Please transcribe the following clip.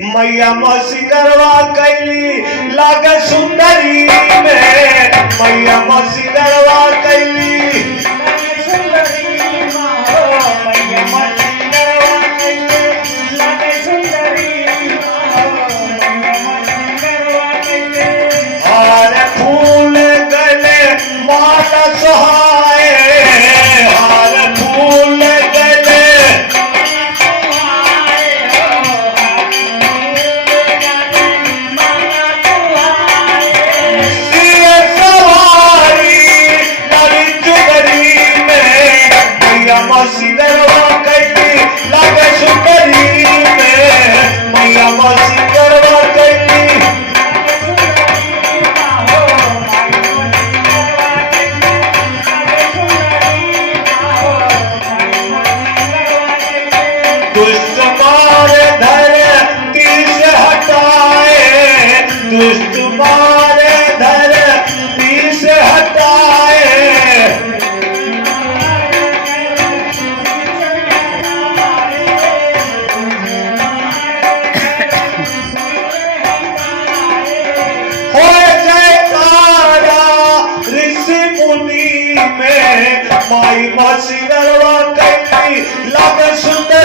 मैया मसी गरवा कैली लाग सुंदरी में मैया मसी गरवा कैली हार दुष्ट मार धर तीस हटाए। हो जयकारा ऋषि मुनि में माई मसी कैली लग सुंदरी